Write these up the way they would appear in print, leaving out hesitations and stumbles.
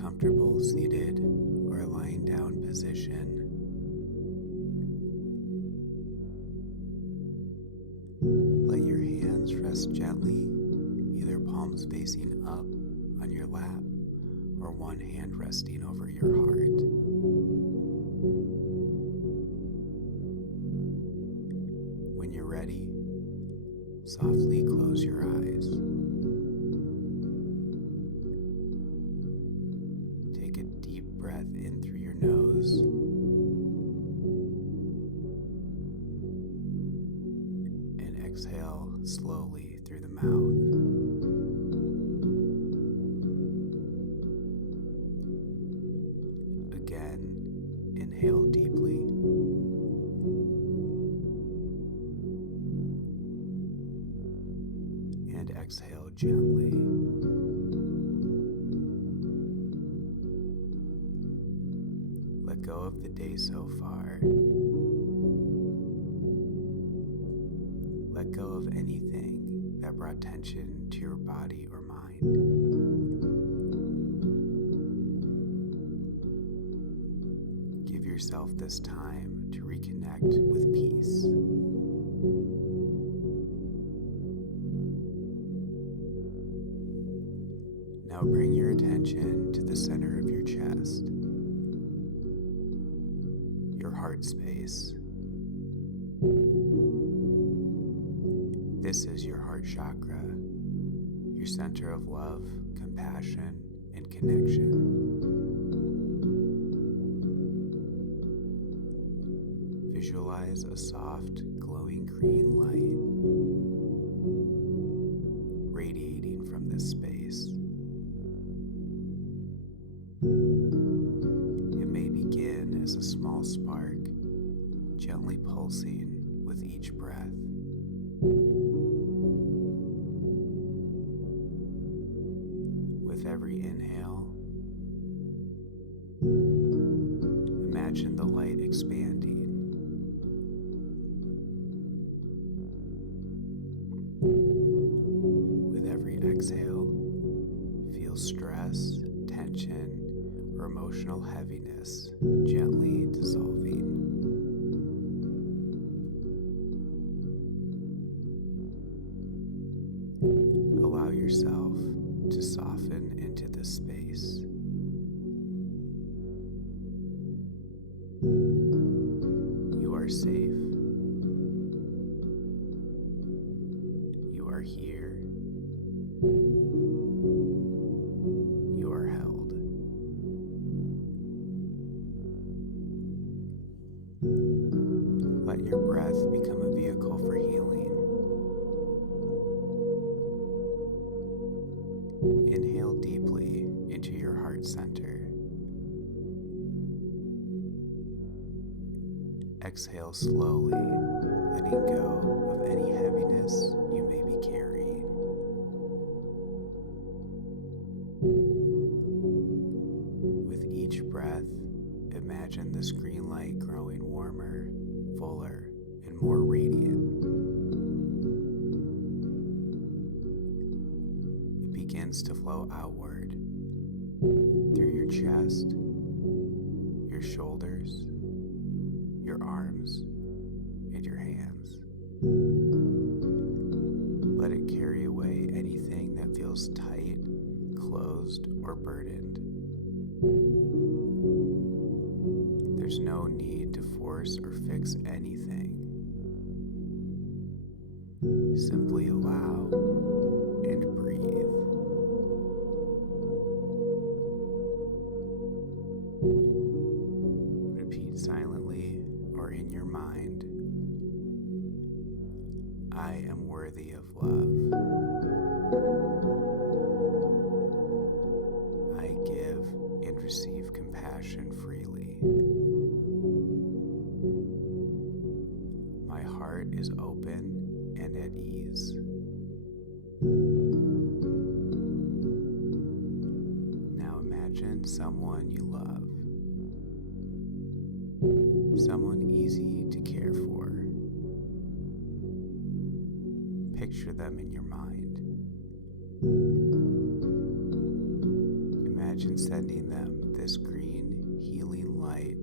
comfortable seated or lying down position. Let your hands rest gently, either palms facing up on your lap or one hand resting over your heart. When you're ready, softly close your eyes. Take a deep breath in through your nose and exhale slowly through the mouth. Again, inhale deeply. And exhale gently. Let go of the day so far. Let go of anything that brought tension to your body or mind. Give yourself this time to reconnect with peace. Now bring your attention to the center of your chest, your heart space. This is your heart chakra, your center of love, compassion, and connection. Visualize a soft, glowing green light radiating from this space. It may begin as a small spark, gently pulsing with each breath. With every inhale, imagine the light expanding. With every exhale, feel stress, tension, or emotional heaviness gently dissolving. Allow yourself to soften into this space. You are safe. You are here. You are held. Let your breath become a vehicle for healing. Inhale deeply into your heart center. Exhale slowly, letting go of any heaviness you may be carrying. With each breath, imagine this green light growing warmer, fuller, and more radiant. It begins to flow outward through your chest, your shoulders, your arms, and your hands. Let it carry away anything that feels tight, closed, or burdened. There's no need to force or fix anything. Simply allow and breathe. Repeat silently or in your mind, I am worthy of love. I give and receive compassion freely. My heart is open and at ease. Now imagine someone you love, someone easy to care for. Picture them in your mind. Imagine sending them this green healing light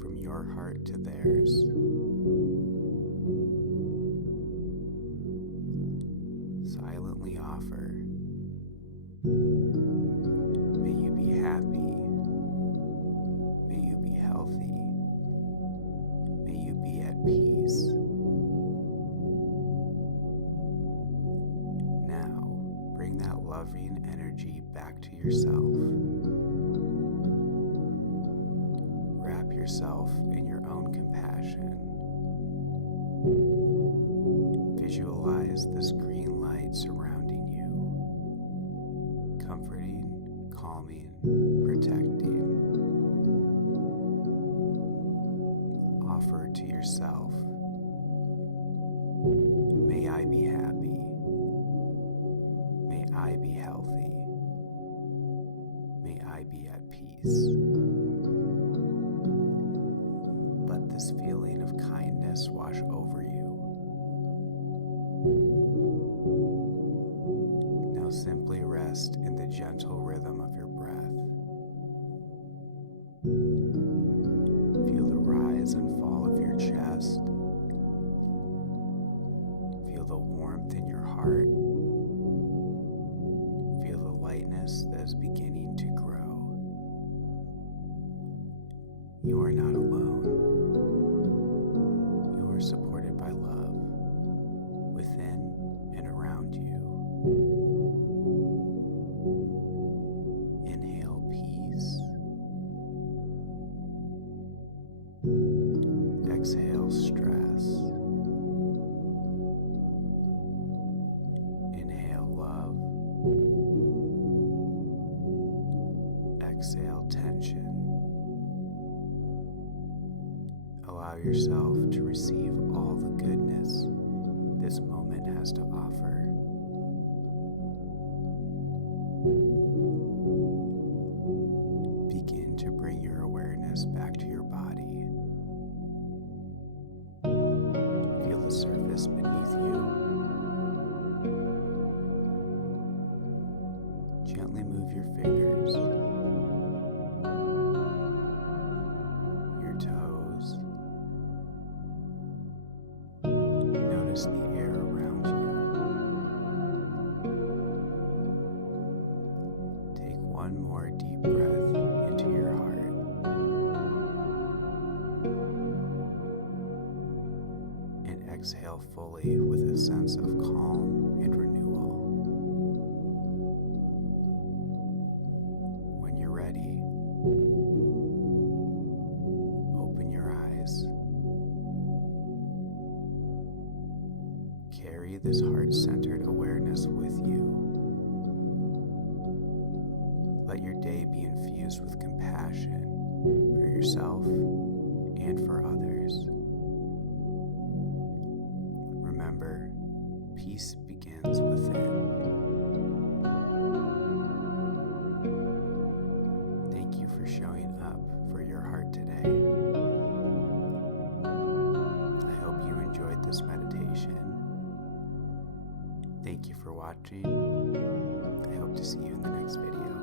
from your heart to theirs. Silently offer, may you be happy, may you be healthy, may you be at peace. Now, bring that loving energy back to yourself. Wrap yourself in your own compassion. Visualize this green light surrounding you, comforting, calming, protecting. Offer to yourself, may I be happy, may I be healthy, may I be at peace. Let this feeling of kindness wash over you. Now simply rest in the gentle rhythm of your breath. Feel the rise and fall of your chest. Feel the warmth in your heart. Feel the lightness that is beginning to grow. You are not alone. You are supported by love within and around you. Inhale peace. Exhale stress. Inhale love. Exhale tension. Allow yourself to receive all the goodness this moment has to offer. Begin to bring your awareness back to your body. Feel the surface beneath you. Gently move your fingers, your toes. Notice the air around you. Take one more deep breath into your heart. And exhale fully with a sense of calm and renewal. When you're ready, open your eyes. Carry this heart-centered awareness with you. Let your day be infused with compassion for yourself and for others. Remember, peace begins within. Thank you for showing up for your heart today. I hope you enjoyed this meditation. Thank you for watching. I hope to see you in the next video.